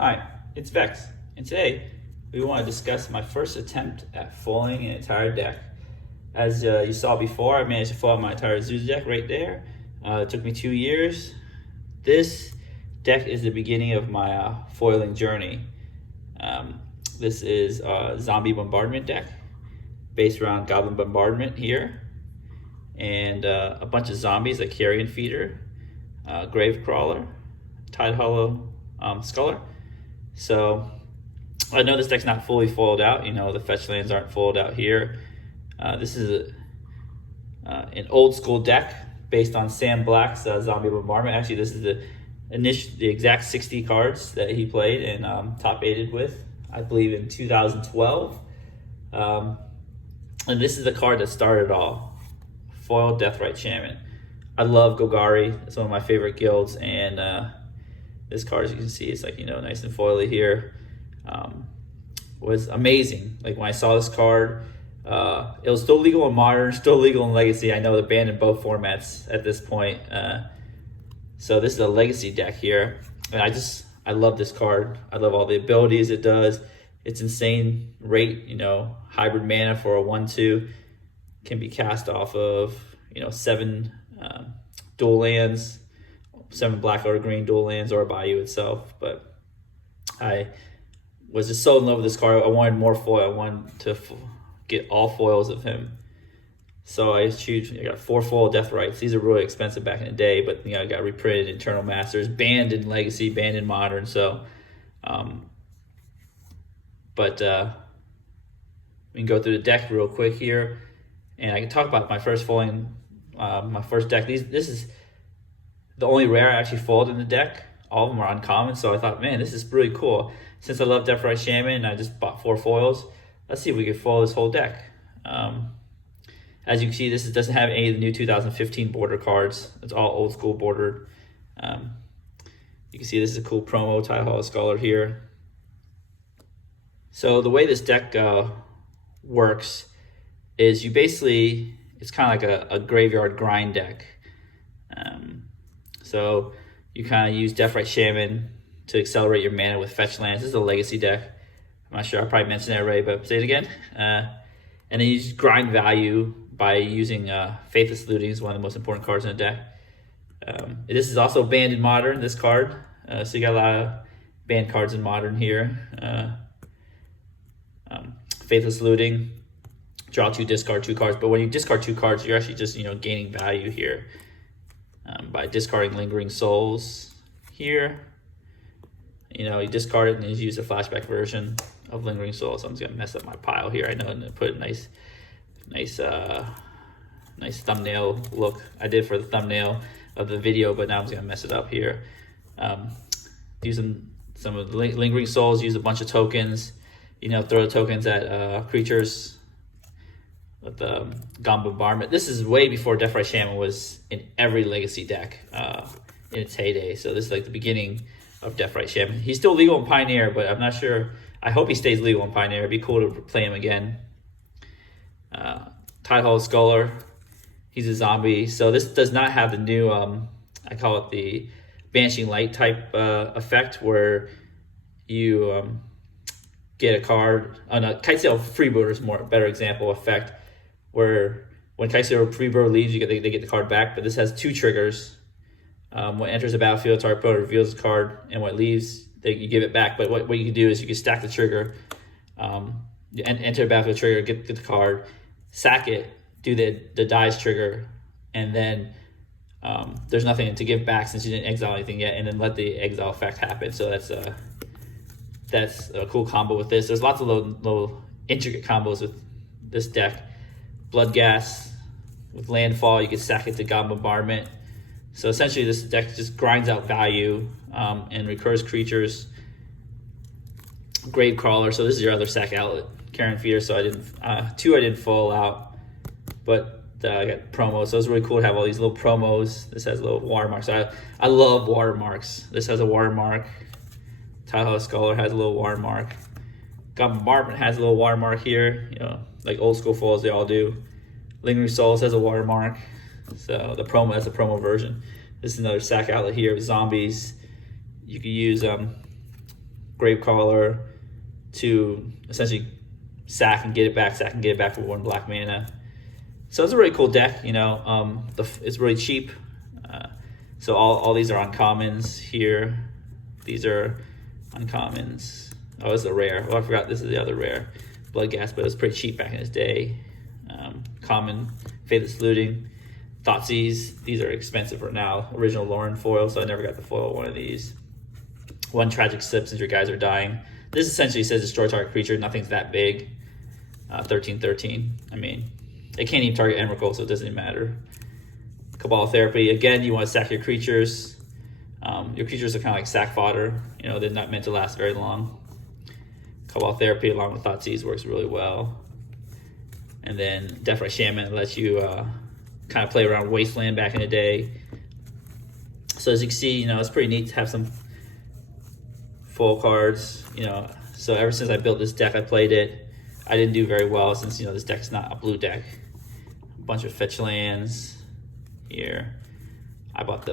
Hi, it's Vex, and today we want to discuss my first attempt at foiling an entire deck. As you saw before, I managed to foil my entire Zeus deck right there. It took me 2 years. This deck is the beginning of my foiling journey. This is a zombie bombardment deck based around goblin bombardment here, and a bunch of zombies like carrion feeder, grave crawler, tide hollow sculler. So I know this deck's not fully foiled out. You know, the fetch lands aren't foiled out here. This is an old school deck based on Sam Black's zombie bombardment. Actually, this is the exact 60 cards that he played and top 8'd with, I believe, in 2012. And this is the card that started it all. Foiled Deathrite Shaman. I love Golgari. It's one of my favorite guilds, and this card, as you can see, it's like, you know, nice and foily here. Was amazing. Like when I saw this card, it was still legal in Modern, still legal in Legacy. I know they're banned in both formats at this point. So this is a Legacy deck here, and I love this card. I love all the abilities it does. It's insane rate, you know, hybrid mana for a 1/2 can be cast off of, you know, 7 dual lands, 7 black or green dual lands, or Bayou itself. But I was just so in love with this card. I wanted more foil. I wanted to get all foils of him. So I got 4 foil Deathrites. These are really expensive back in the day, but you know, I got reprinted in Eternal Masters, banned in Legacy, banned in Modern. So, we can go through the deck real quick here, and I can talk about my first foiling, my first deck. This is the only rare I actually foiled in the deck. All of them are uncommon, so I thought, man, this is really cool. Since I love Deathrite Shaman, I just bought 4 foils. Let's see if we can foil this whole deck. As you can see, this doesn't have any of the new 2015 border cards. It's all old school bordered. You can see this is a cool promo, Tide Hollow Scholar here. So the way this deck works is you basically, it's kind of like a graveyard grind deck. So you kind of use Deathrite Shaman to accelerate your mana with fetch lands. This is a Legacy deck. I'm not sure, I probably mentioned that already, but say it again. And then you just grind value by using Faithless Looting, is one of the most important cards in the deck. This is also banned in Modern, this card. So you got a lot of banned cards in Modern here. Faithless Looting, draw 2, discard 2 cards. But when you discard 2 cards, you're actually just, you know, gaining value here by discarding Lingering Souls here. You know, you discard it and then you use a flashback version of Lingering Souls. So I'm just gonna mess up my pile here. I know, and put a nice thumbnail look. I did for the thumbnail of the video, but now I'm just gonna mess it up here. Using some of the Lingering Souls, use a bunch of tokens. You know, throw the tokens at creatures with the Bombardment. This is way before Deathrite Shaman was in every Legacy deck in its heyday. So this is like the beginning of Deathrite Shaman. He's still legal in Pioneer, but I'm not sure. I hope he stays legal in Pioneer. It'd be cool to play him again. Tide Hollow Scholar. He's a zombie. So this does not have the new, I call it the Banishing Light type effect, where you get a card. No, Kitesail Freebird is a better example effect, where when Kitesail Freebird leaves, they get the card back. But this has 2 triggers. When it enters the battlefield, target opponent reveals the card, and when it leaves, you give it back. But what you can do is you can stack the trigger, enter the battlefield trigger, get the card, sack it, do the dies trigger, and then there's nothing to give back since you didn't exile anything yet, and then let the exile effect happen. So that's a cool combo with this. There's lots of little intricate combos with this deck. Bloodgas with Landfall, you can sack it to Goblin Bombardment. So essentially this deck just grinds out value and recurs creatures. Grave Crawler, so this is your other sack outlet. Carrion Feeder, so I didn't foil out, but I got promos. So it's really cool to have all these little promos. This has little watermarks. I love watermarks. This has a watermark. Tide Hollow Scholar has a little watermark. Bombardment has a little watermark here, you know, like old school foils, they all do. Lingering Souls has a watermark. So that's the promo version. This is another sack outlet here with zombies. You can use Gravecaller to essentially sack and get it back for 1 black mana. So it's a really cool deck, you know. It's really cheap. So all these are uncommons here. These are uncommons. Oh, this is a rare. Oh, I forgot this is the other rare. Bloodghast, but it was pretty cheap back in its day. Common, Faithless Looting, Thoughtseize. These are expensive right now. Original Lauren foil, so I never got the foil one of these. 1 Tragic Slip since your guys are dying. This essentially says destroy target creature. Nothing's that big. 13/13. I mean, it can't even target Emrakul, so it doesn't even matter. Cabal Therapy. Again, you want to sack your creatures. Your creatures are kind of like sack fodder. You know, they're not meant to last very long. Cabal Therapy along with Thoughtseize works really well. And then Deathrite Shaman lets you kind of play around Wasteland back in the day. So as you can see, you know, it's pretty neat to have some full cards, you know. So ever since I built this deck, I played it. I didn't do very well since, you know, this deck's not a blue deck. A bunch of fetch lands here. I bought the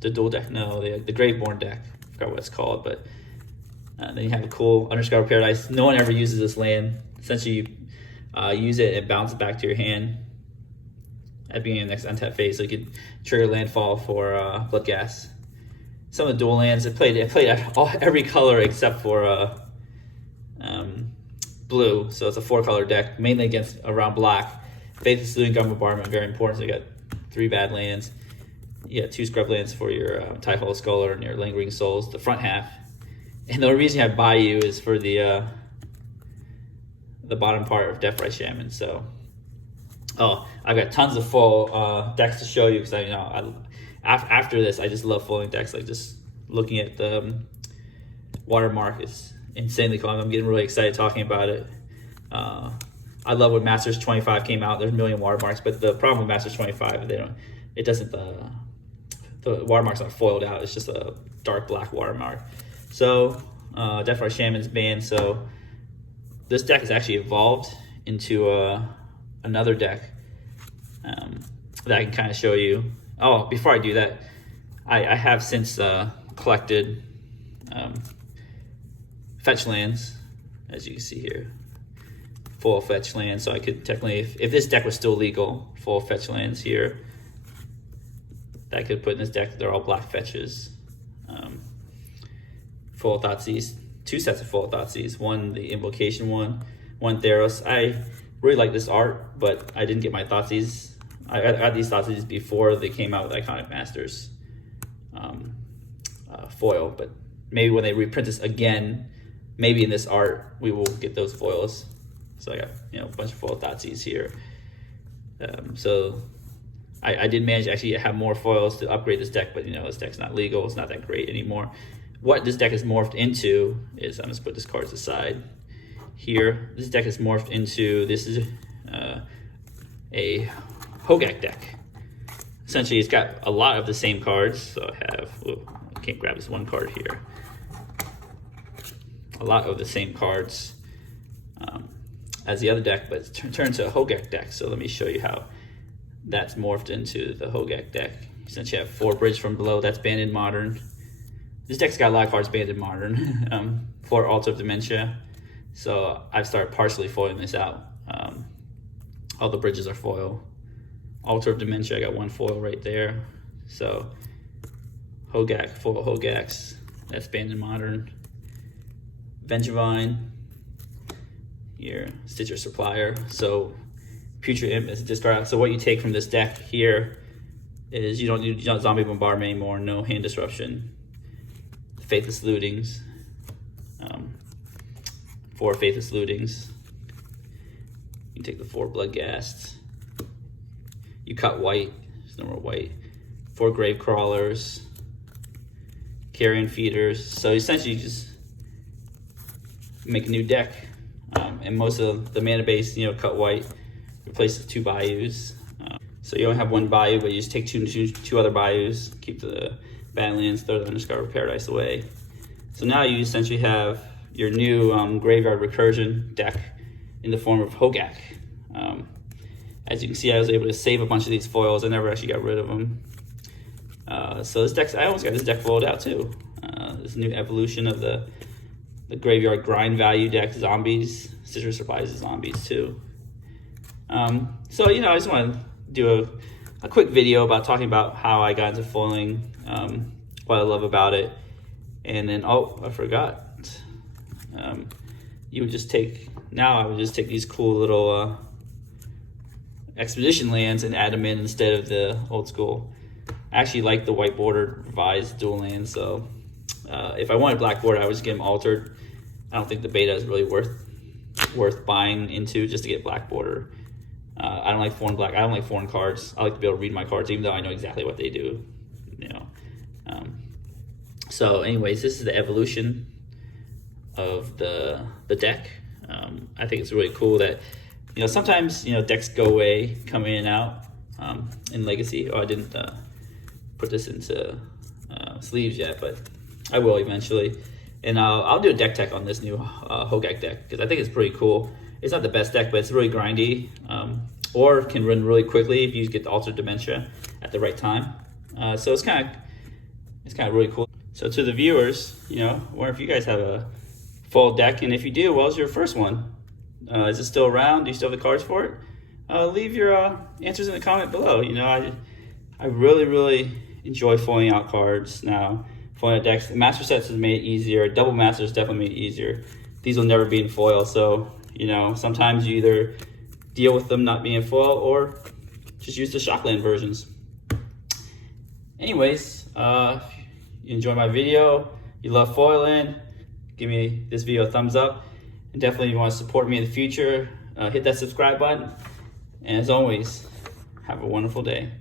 the dual deck, no, the Graveborn deck. I forgot what it's called, but then you have a cool Underscour Paradise. No one ever uses this land. Essentially, you use it, it bounces back to your hand at the beginning of the next untap phase, so you can trigger landfall for Bloodghast. Some of the dual lands, it played every color except for blue, so it's a 4-color deck, mainly around black. Faithless Looting, Bombardment, very important. So you got 3 bad lands. You got 2 scrub lands for your Typhoid Scholar and your Lingering Souls, the front half. And the only reason you have Bayou is for the bottom part of Deathrite Shaman. So, I've got tons of full decks to show you because after this, I just love foiling decks. Like just looking at the watermark is insanely cool. I'm getting really excited talking about it. I love when Masters 25 came out. There's a million watermarks, but the problem with Masters 25, the watermarks aren't foiled out. It's just a dark black watermark. So Deathrite Shaman's banned. So this deck has actually evolved into another deck that I can kind of show you. Oh, before I do that, I have since collected fetch lands, as you can see here. Full fetch lands, so I could technically, if this deck was still legal, full fetch lands here that I could put in this deck. They're all black fetches. Full Thoughtseize, 2 sets of full Thoughtseize. One, the Invocation one Theros. I really like this art, but I didn't get my Thoughtseize. I got these Thoughtseize before they came out with Iconic Masters foil, but maybe when they reprint this again, maybe in this art, we will get those foils. So I got, you know, a bunch of full Thoughtseize here. So I did manage to actually have more foils to upgrade this deck, but you know, this deck's not legal. It's not that great anymore. What this deck has morphed into is, I'm just put this cards aside here. This deck has morphed into, this is a Hogak deck. Essentially, it's got a lot of the same cards. So I can't grab this one card here. A lot of the same cards as the other deck, but it turns to a Hogak deck. So let me show you how that's morphed into the Hogak deck. Since you have 4 Bridge from Below, that's banned in Modern. This deck's got a lot of cards banned in Modern. 4 Altar of Dementia. So I've started partially foiling this out. All the bridges are foil. Altar of Dementia, I got 1 foil right there. So Hogak, foil Hogaks, that's banned in Modern. Vengevine, here, Stitcher Supplier. So Putrid Imp is discard. So what you take from this deck here is you don't need Zombie Bombardment anymore, no Hand Disruption. Faithless Lootings, 4 Faithless Lootings. You take the 4 Bloodghasts. You cut white, there's no more white. 4 Grave Crawlers, Carrion Feeders. So essentially you just make a new deck. And most of the mana base, you know, cut white, replaces 2 Bayous. So you only have 1 Bayou, but you just take two other Bayous, keep the Badlands, throw the Underscour Paradise away. So now you essentially have your new Graveyard Recursion deck in the form of Hogak. As you can see, I was able to save a bunch of these foils. I never actually got rid of them. So this deck, I almost got this deck foiled out too. this new evolution of the graveyard grind value deck, zombies. Citrus applies to zombies too. So I just want to do a quick video about talking about how I got into foiling, what I love about it, and then I forgot. I would just take these cool little expedition lands and add them in instead of the old school. I actually like the white bordered revised dual lands, so if I wanted black border, I would just get them altered. I don't think the beta is really worth buying into just to get black border. I don't like foreign black. I don't like foreign cards. I like to be able to read my cards, even though I know exactly what they do. So, anyways, this is the evolution of the deck. I think it's really cool that sometimes decks go away, come in and out in Legacy. Oh, I didn't put this into sleeves yet, but I will eventually. And I'll do a deck tech on this new Hogak deck because I think it's pretty cool. It's not the best deck, but it's really grindy, or can run really quickly if you get the Altered Dementia at the right time. So it's kind of really cool. So to the viewers, wonder if you guys have a full deck, and if you do, what was your first one? Is it still around? Do you still have the cards for it? Leave your answers in the comment below. I really enjoy foiling out cards now. Foiling out decks. The master sets has made it easier. Double masters definitely made it easier. These will never be in foil, so sometimes you either deal with them not being in foil or just use the Shockland versions. Anyways, if you enjoy my video, you love foiling, give me this video a thumbs up. And definitely if you want to support me in the future, hit that subscribe button. And as always, have a wonderful day.